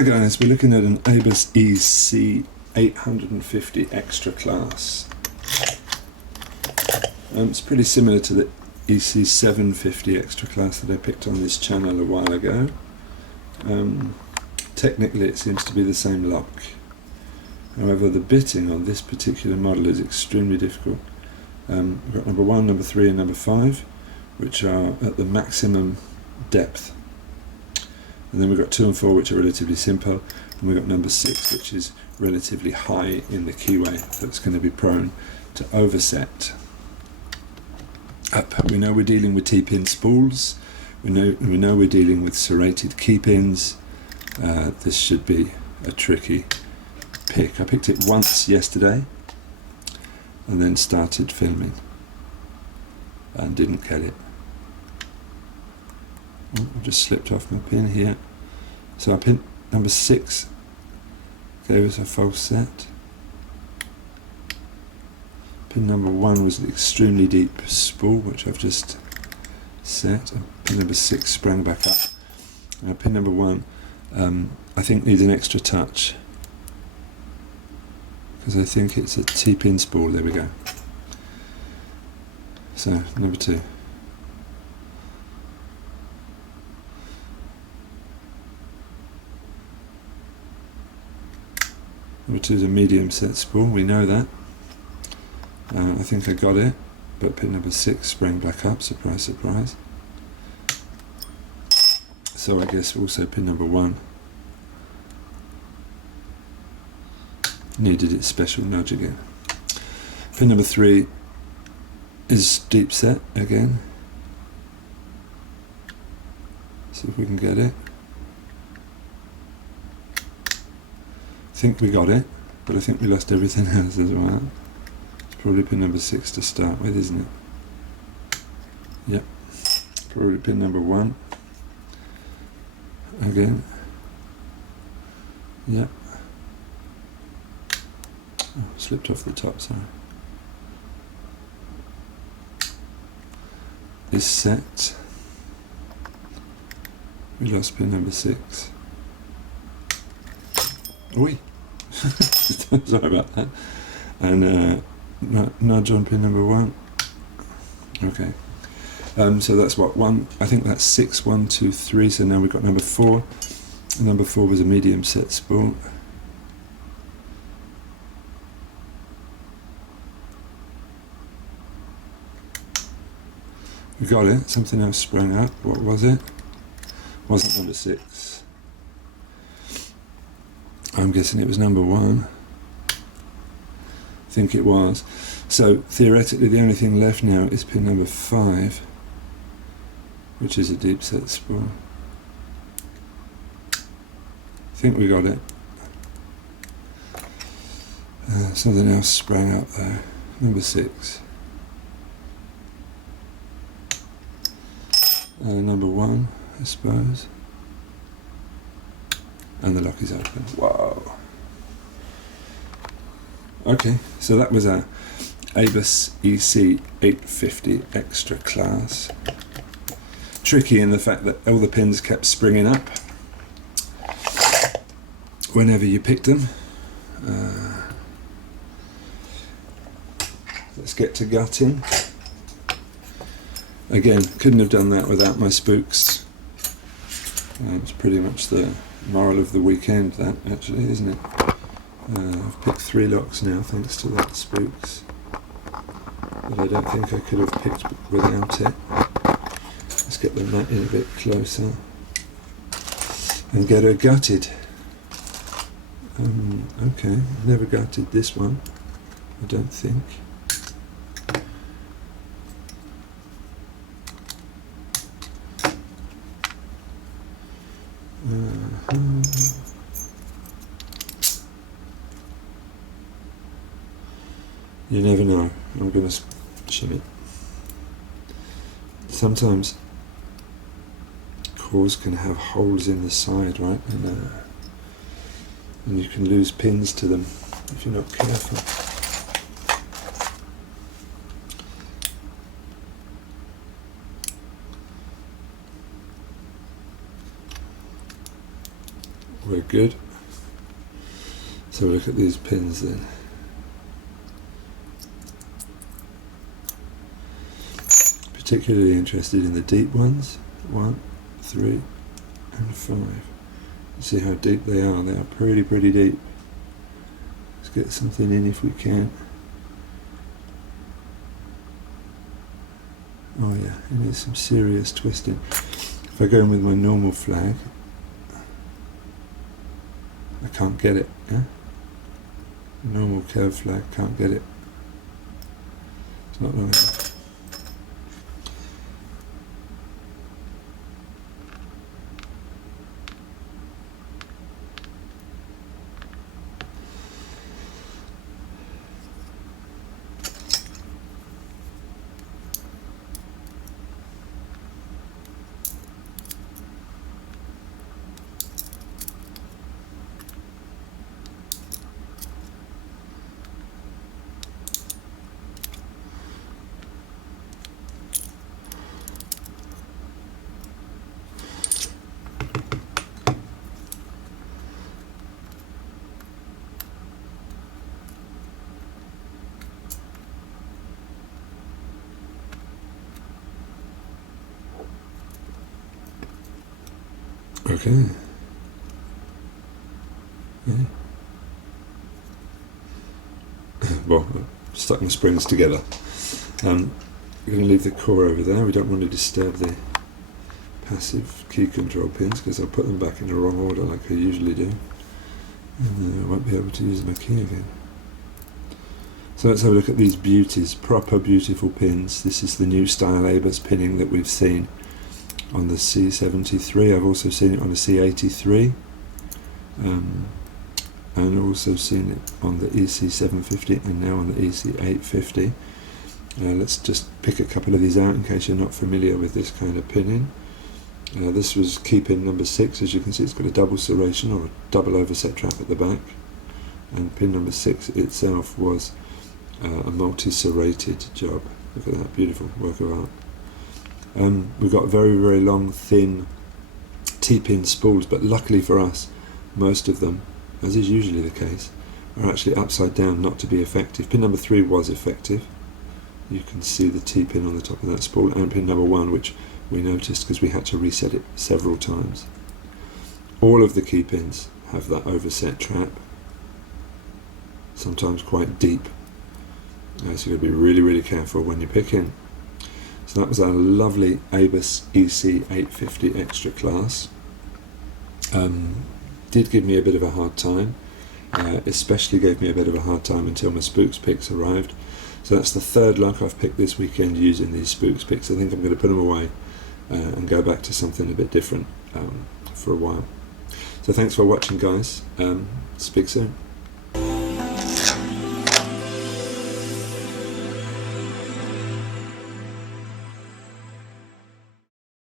Hi guys, we're looking at an ABUS EC850 Extra Classe. It's pretty similar to the EC750 Extra Classe that I picked on this channel a while ago. Technically it seems to be the same lock. However, the bitting on this particular model is extremely difficult. We've got number 1, number 3 and number 5, which are at the maximum depth. And then we've got 2 and 4, which are relatively simple, and we've got number 6, which is relatively high in the keyway, that's going to be prone to overset. Up, we know we're dealing with T-pin spools, we know we're dealing with serrated key pins. This should be a tricky pick. I picked it once yesterday, and then started filming, and didn't get it. I just slipped off my pin here. So our pin number 6 gave us a false set. Pin number 1 was an extremely deep spool, which I've just set. Pin number 6 sprang back up. Pin number 1 I think needs an extra touch, because I think it's a T-pin spool. There we go. So number 2. Number 2 is a medium set spool, we know that. I think I got it, but pin number 6 sprang back up, surprise, surprise. So I guess also pin number 1 needed its special nudge again. Pin number 3 is deep set again. See if we can get it. I think we got it, but I think we lost everything else as well. It's probably pin number 6 to start with, isn't it? Yep. Probably pin number 1. Again. Yep. Oh, slipped off the top, sorry. Is set. We lost pin number 6. Oi! Sorry about that. And nudge on pin number 1. Okay. So that's what, 1, I think that's 6, 1, 2, 3, so now we've got number 4. And number 4 was a medium set spool. We got it, something else sprang up. What was it? Wasn't number 6. I'm guessing it was number 1. I think it was. So theoretically the only thing left now is pin number 5, which is a deep set spool. I think we got it. Something else sprang up there. Number 6. Number 1, I suppose. And the lock is open. Wow. Okay, so that was our ABUS EC850 Extra Classe. Tricky in the fact that all the pins kept springing up whenever you picked them. Let's get to gutting. Again, couldn't have done that without my spooks. It's pretty much the moral of the weekend, that actually, isn't it? I've picked 3 locks now thanks to that spooks, but I don't think I could have picked without it. Let's get the mat in a bit closer and get her gutted. Okay, never gutted this one, I don't think. You never know. I'm going to shim it. Sometimes cores can have holes in the side, right? And you can lose pins to them if you're not careful. we're good. So look at these pins then. Particularly interested in the deep ones, 1, 3 and 5. You see how deep they are pretty deep. Let's get something in if we can. Oh yeah, it needs some serious twisting. If I go in with my normal flag, I can't get it, yeah? Normal curved flag, can't get it. It's not long enough. Okay. Yeah. Well, stuck my springs together. We're going to leave the core over there. We don't want to disturb the passive key control pins because I'll put them back in the wrong order like I usually do, and I won't be able to use my key again. So let's have a look at these beauties, proper beautiful pins. This is the new style ABUS pinning that we've seen on the C73. I've also seen it on the C83, and also seen it on the EC750 and now on the EC850. Let's just pick a couple of these out in case you're not familiar with this kind of pinning. This was key pin number 6. As you can see, it's got a double serration or a double overset trap at the back, and pin number 6 itself was a multi-serrated job. Look at that, beautiful work of art. We've got very long thin T-pin spools, but luckily for us, most of them, as is usually the case, are actually upside down, not to be effective. Pin number 3 was effective. You can see the T-pin on the top of that spool, and pin number 1, which we noticed because we had to reset it several times. All of the key pins have that overset trap, sometimes quite deep, so you've got to be really careful when you're picking. So that was our lovely ABUS EC850 Extra Classe. Did give me a bit of a hard time, especially gave me a bit of a hard time until my spooxe picks arrived. So that's the third lock I've picked this weekend using these spooxe picks. I think I'm going to put them away and go back to something a bit different for a while. So thanks for watching, guys. Speak soon.